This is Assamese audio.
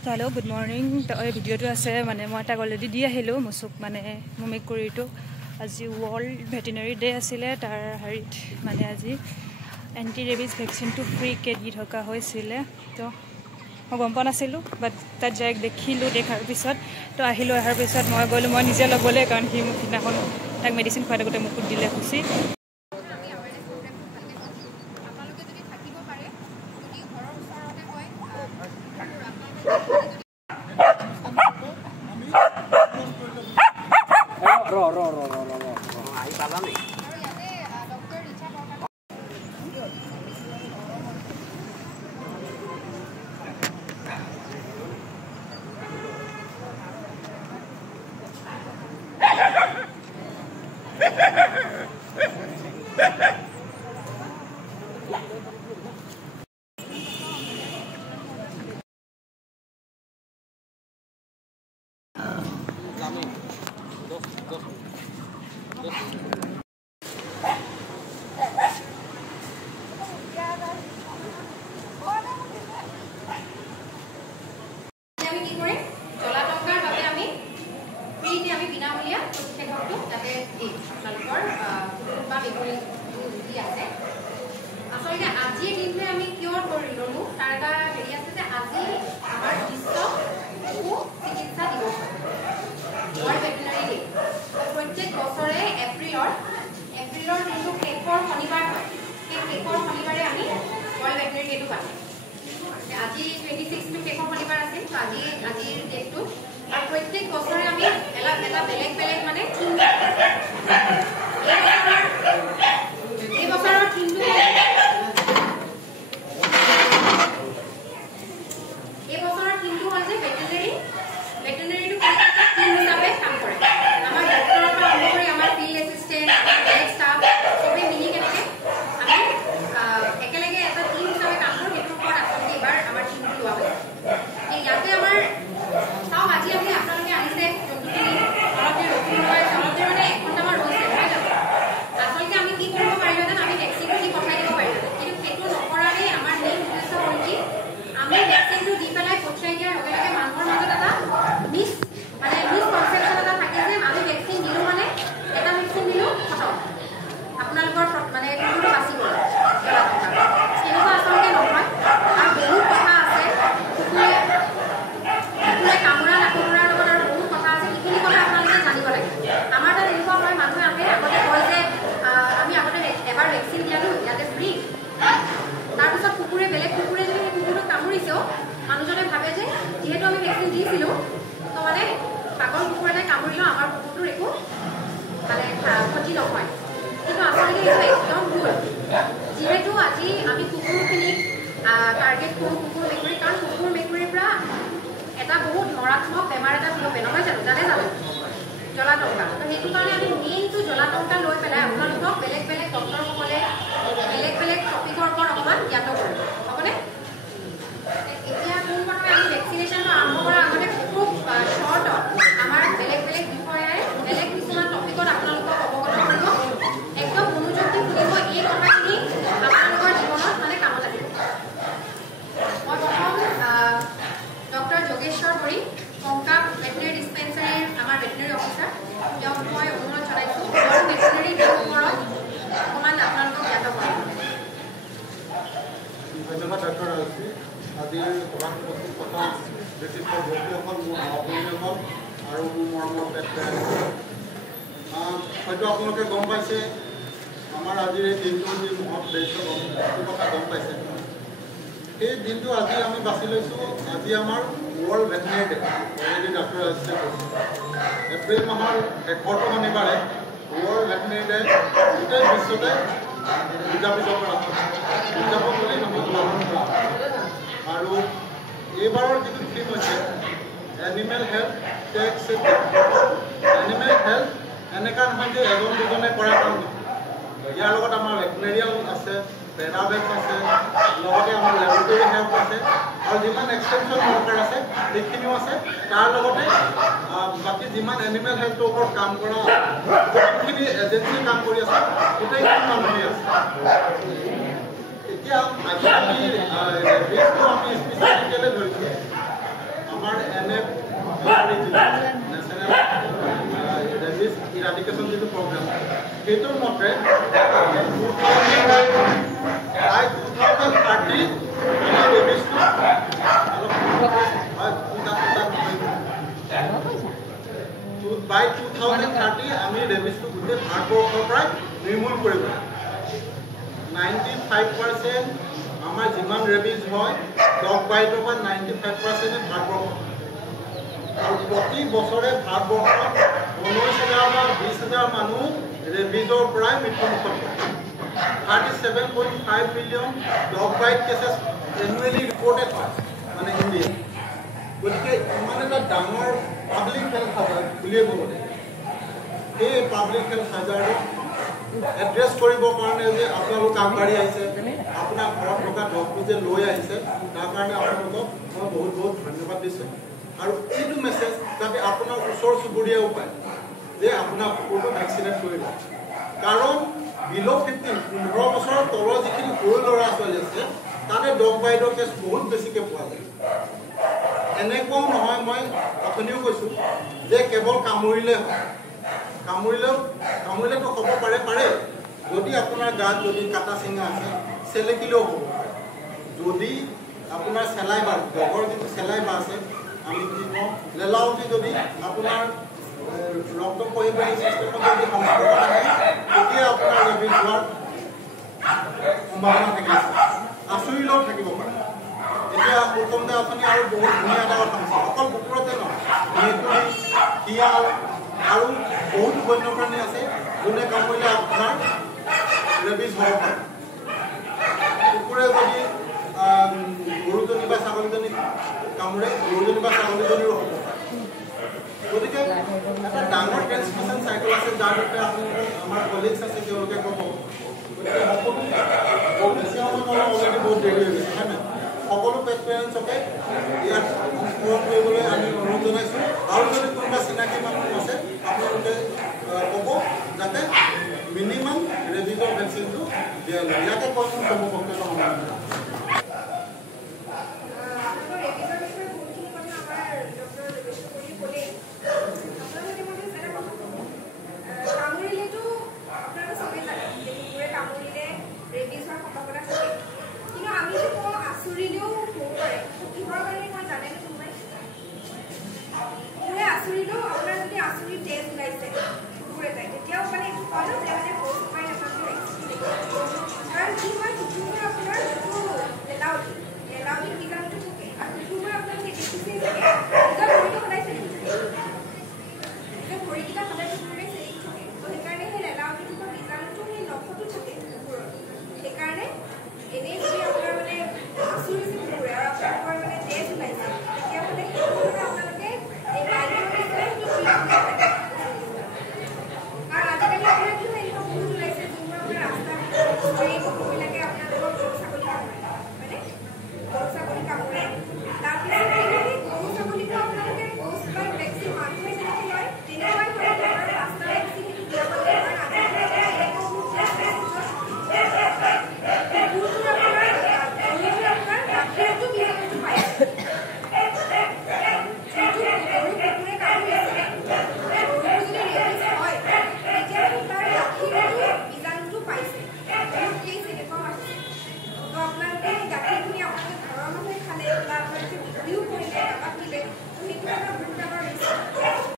हेलो गुड मर्निंग तो ये भिडिओ आसे माने मैं तक अलरेडी दी आहिलो मुसुक माने मो मेकुरीटो आज वर्ल्ड भेटेनारी डे आसिले तार हेरित माने आज एंटी रेबिज भैक्सीन तो फ्री के दी थका होइसिले तो मैं गम पा नासिलो बाट तक जायक देखिलो देखार पिছত तो आहिलो आहार पिছত मैं गलो मैं निजे लबले कारण हि मुख दिनाखन तक मेडिसिन खुवाते गोटे मुकुट दिले खुशी NF National Rabies Eradication Program. Hetur motre by 2030 rabies by 2030 আমি ৰেবিছটো গোটেই ভাৰতবৰ্ষৰ পৰা নিৰ্মূল কৰিব 95% আমাৰ যিমান ৰেবিছ হয় ডগ বাইটৰ পৰা 95% ভাৰতবৰ্ষ আৰু প্ৰতি বছৰে ভাৰতবৰ্ষত 19,000 বা 20,000 মানুহ ৰেবিছৰ পৰাই মৃত্যুমুখত পৰে 37.5 million dog bite cases annually reported হয় মানে ইণ্ডিয়াত গতিকে ইমান এটা ডাঙৰ পাব্লিক হেল্থ হাজাৰ বুলিয়ে ক'ব লাগিব এই পাব্লিক হেল্থ হাজাৰক এড্ৰেছ কৰিবৰ কাৰণে যে আপোনালোক আগবাঢ়ি আহিছে আপোনাৰ ঘৰত থকা ডগটো যে লৈ আহিছে তাৰ কাৰণে আপোনালোকক মই বহুত বহুত ধন্যবাদ দিছোঁ আৰু এইটো মেছেজ যাতে আপোনাৰ ওচৰ চুবুৰীয়াও পায় যে আপোনাৰ কুকুৰটো ভেকচিনেট কৰি লওক কাৰণ বিল' 15 বছৰৰ তলৰ যিখিনি সৰু ল'ৰা ছোৱালী আছে তাতে ডগ বাইটৰ কেছ বহুত বেছিকৈ পোৱা যায় এনেকুৱাও নহয় মই অথনিও কৈছোঁ যে কেৱল কামুৰিলে হয় কামুৰিলেতো হ'ব পাৰে যদি আপোনাৰ গাত যদি কাটা চিঙা আছে চেলেকিলেও হ'ব যদি আপোনাৰ চেলাইবা ডগৰ যিটো চেলাইবা আছে আমি কি কওঁ লেলাউটি যদি আপোনাৰ ৰক্ত পৰিবাহী চিষ্টেমত যদি সম্পৰ্ক আহে তেতিয়া আপোনাৰ ৰেবিছ হোৱাৰ সম্ভাৱনা থাকিব আচুৰিলেও থাকিব পাৰে এতিয়া উত্তম দে আপুনি আৰু বহুত ধুনীয়া এটা কথা আছে অকল কুকুৰতে নহয় মেকুৰী শিয়াল আৰু বহুত বন্যপ্ৰাণী আছে যোনে কামুৰিলে আপোনাৰ ৰেবিছ হ'ব পাৰে কুকুৰে যদি গৰুজনী বা ছাগলীজনী কামুৰে গৰুজনী বা ছাগলীজনীৰো হ'ব গতিকে এটা ডাঙৰ ট্ৰেন্সমিশ্যন চাইকেল আছে যাৰ বিষয়ে আপোনালোকে আমাৰ কলিগছ আছে তেওঁলোকে ক'ব গতিকে সকলো বেছি সময় অলৰেডি বহুত দেৰি হৈ গৈছে হয় নাই সকলো পেট পেৰেণ্টছকে ইয়াত অংশগ্ৰহণ কৰিবলৈ আমি অনুৰোধ জনাইছোঁ আৰু যদি কোনোবা চিনাকি মানুহ আছে আপোনালোকে ক'ব যাতে মিনিমাম ৰেবিছৰ ভেকচিনটো দিয়া লয় ইয়াতে কৈছোঁ ক'ব বক্তব্য